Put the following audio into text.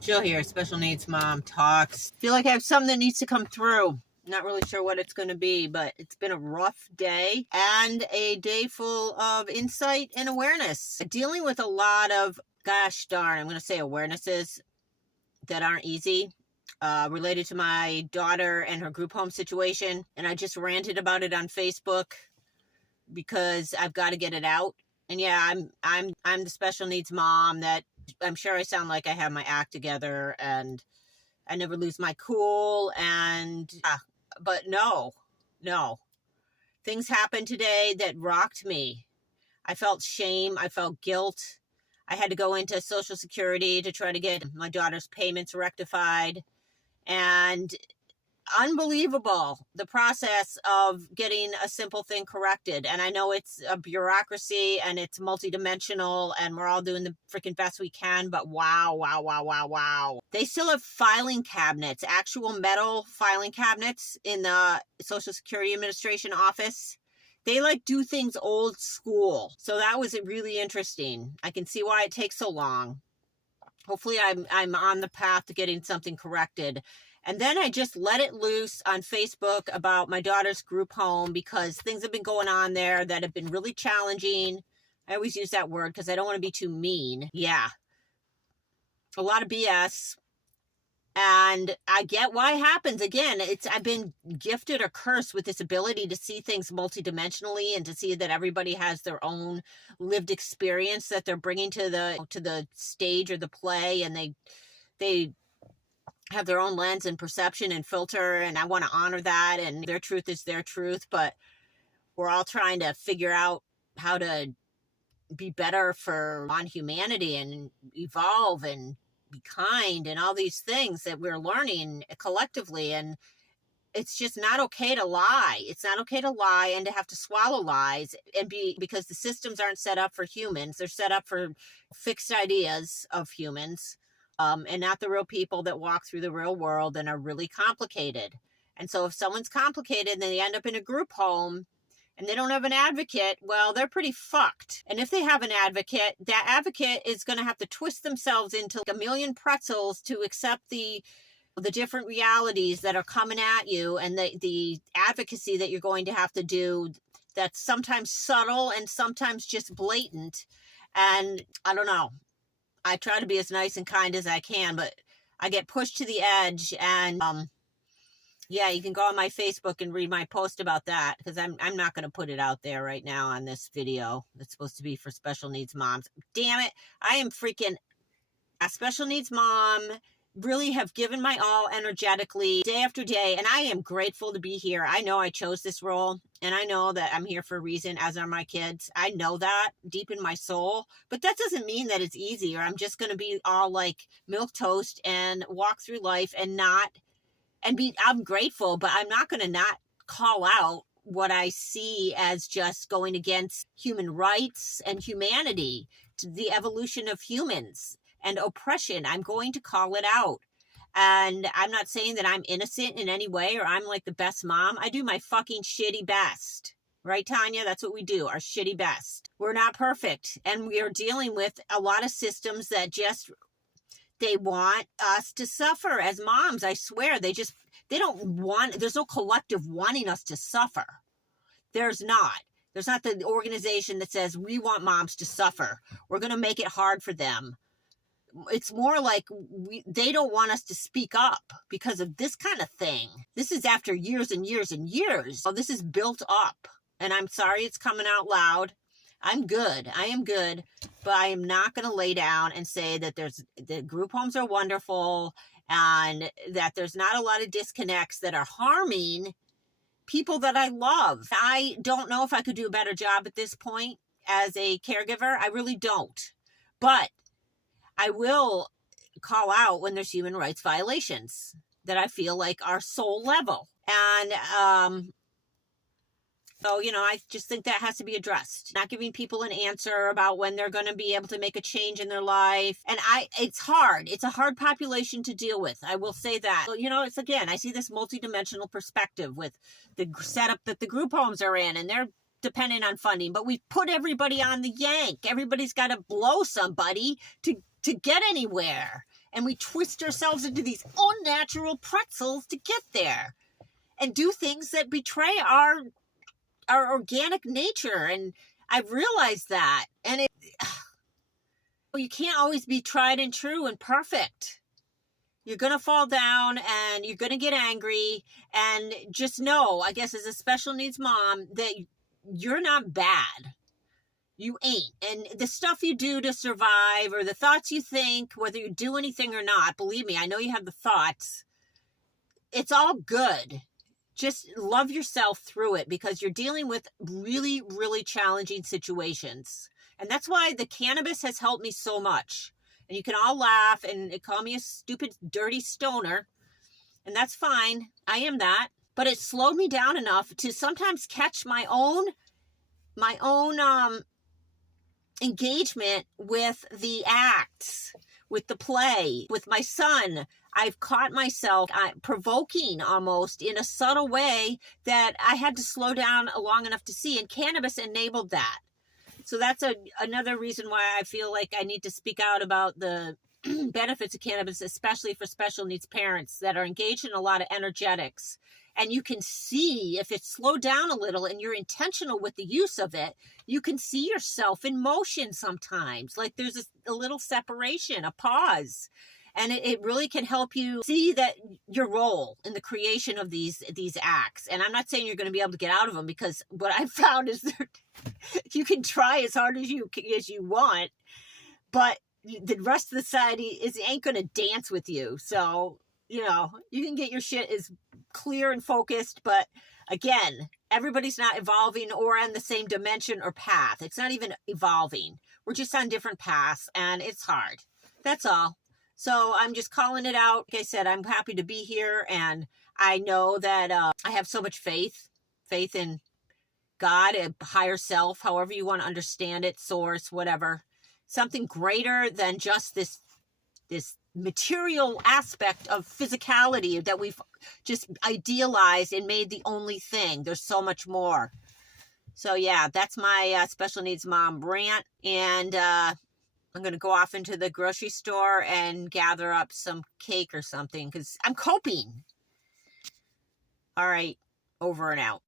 Jill here, Special Needs Mom Talks. Feel like I have something that needs to come through. Not really sure what it's going to be, but it's been a rough day and a day full of insight and awareness. Dealing with a lot of, gosh darn, I'm going to say awarenesses that aren't easy. Related to my daughter and her group home situation. And I just ranted about it on Facebook because I've got to get it out. And yeah, I'm the special needs mom that I'm sure I sound like I have my act together and I never lose my cool. And but no, things happened today that rocked me. I felt shame. I felt guilt. I had to go into Social Security to try to get my daughter's payments rectified. And unbelievable, the process of getting a simple thing corrected. And I know it's a bureaucracy and it's multidimensional and we're all doing the freaking best we can, but wow. They still have filing cabinets, actual metal filing cabinets in the Social Security Administration office. They like do things old school. So that was really interesting. I can see why it takes so long. Hopefully I'm on the path to getting something corrected. And then I just let it loose on Facebook about my daughter's group home because things have been going on there that have been really challenging. I always use that word because I don't want to be too mean. Yeah. A lot of BS. And I get why it happens. Again, I've been gifted or cursed with this ability to see things multidimensionally and to see that everybody has their own lived experience that they're bringing to the stage or the play, and they have their own lens and perception and filter, and I want to honor that, and their truth is their truth, but we're all trying to figure out how to be better on humanity and evolve and be kind and all these things that we're learning collectively. And it's just not okay to lie. It's not okay to lie and to have to swallow lies because the systems aren't set up for humans. They're set up for fixed ideas of humans. And not the real people that walk through the real world and are really complicated. And so if someone's complicated and they end up in a group home and they don't have an advocate, well, they're pretty fucked. And if they have an advocate, that advocate is going to have to twist themselves into like a million pretzels to accept the different realities that are coming at you and the advocacy that you're going to have to do that's sometimes subtle and sometimes just blatant. And I don't know. I try to be as nice and kind as I can, but I get pushed to the edge. And yeah, you can go on my Facebook and read my post about that because I'm not going to put it out there right now on this video. It's supposed to be for special needs moms. Damn it. I am freaking a special needs mom. Really have given my all energetically day after day, and I am grateful to be here. I know I chose this role, and I know that I'm here for a reason, as are my kids. I know that deep in my soul, but that doesn't mean that it's easy or I'm just going to be all like milquetoast and walk through life I'm grateful, but I'm not going to not call out what I see as just going against human rights and humanity, to the evolution of humans and oppression. I'm going to call it out. And I'm not saying that I'm innocent in any way or I'm like the best mom. I do my fucking shitty best. Right, Tanya? That's what we do, our shitty best. We're not perfect. And we are dealing with a lot of systems that they want us to suffer as moms. I swear, there's no collective wanting us to suffer. There's not the organization that says we want moms to suffer. We're going to make it hard for them. It's more like they don't want us to speak up because of this kind of thing. This is after years and years and years. So this is built up. And I'm sorry it's coming out loud. I'm good. I am good. But I am not going to lay down and say that the group homes are wonderful and that there's not a lot of disconnects that are harming people that I love. I don't know if I could do a better job at this point as a caregiver. I really don't. But I will call out when there's human rights violations that I feel like are soul level. And so, I just think that has to be addressed. Not giving people an answer about when they're going to be able to make a change in their life. And it's hard. It's a hard population to deal with. I will say that. It's again, I see this multidimensional perspective with the setup that the group homes are in, and they're dependent on funding. But we've put everybody on the yank. Everybody's got to blow somebody to get anywhere. And we twist ourselves into these unnatural pretzels to get there and do things that betray our organic nature. And I've realized that. And you can't always be tried and true and perfect. You're going to fall down and you're going to get angry. And just know, I guess as a special needs mom, that you're not bad. You ain't. And the stuff you do to survive, or the thoughts you think, whether you do anything or not, believe me, I know you have the thoughts. It's all good. Just love yourself through it, because you're dealing with really, really challenging situations. And that's why the cannabis has helped me so much. And you can all laugh and call me a stupid, dirty stoner. And that's fine. I am that. But it slowed me down enough to sometimes catch my own engagement with the acts, with the play, with my son. I've caught myself provoking almost in a subtle way that I had to slow down long enough to see, and cannabis enabled that. So that's another reason why I feel like I need to speak out about the benefits of cannabis, especially for special needs parents that are engaged in a lot of energetics. And you can see if it's slowed down a little and you're intentional with the use of it, you can see yourself in motion sometimes. Like there's a little separation, a pause. And it really can help you see that your role in the creation of these acts. And I'm not saying you're going to be able to get out of them, because what I've found is that you can try as hard as you want, but the rest of the society ain't going to dance with you. So, you can get your shit as clear and focused, but again, everybody's not evolving or on the same dimension or path. It's not even evolving. We're just on different paths, and it's hard. That's all. So I'm just calling it out. Like I said, I'm happy to be here, and I know that I have so much faith in God, a higher self, however you want to understand it, source, whatever. Something greater than just this material aspect of physicality that we've just idealized and made the only thing. There's so much more. So yeah, that's my special needs mom rant, and I'm going to go off into the grocery store and gather up some cake or something, because I'm coping. All right, over and out.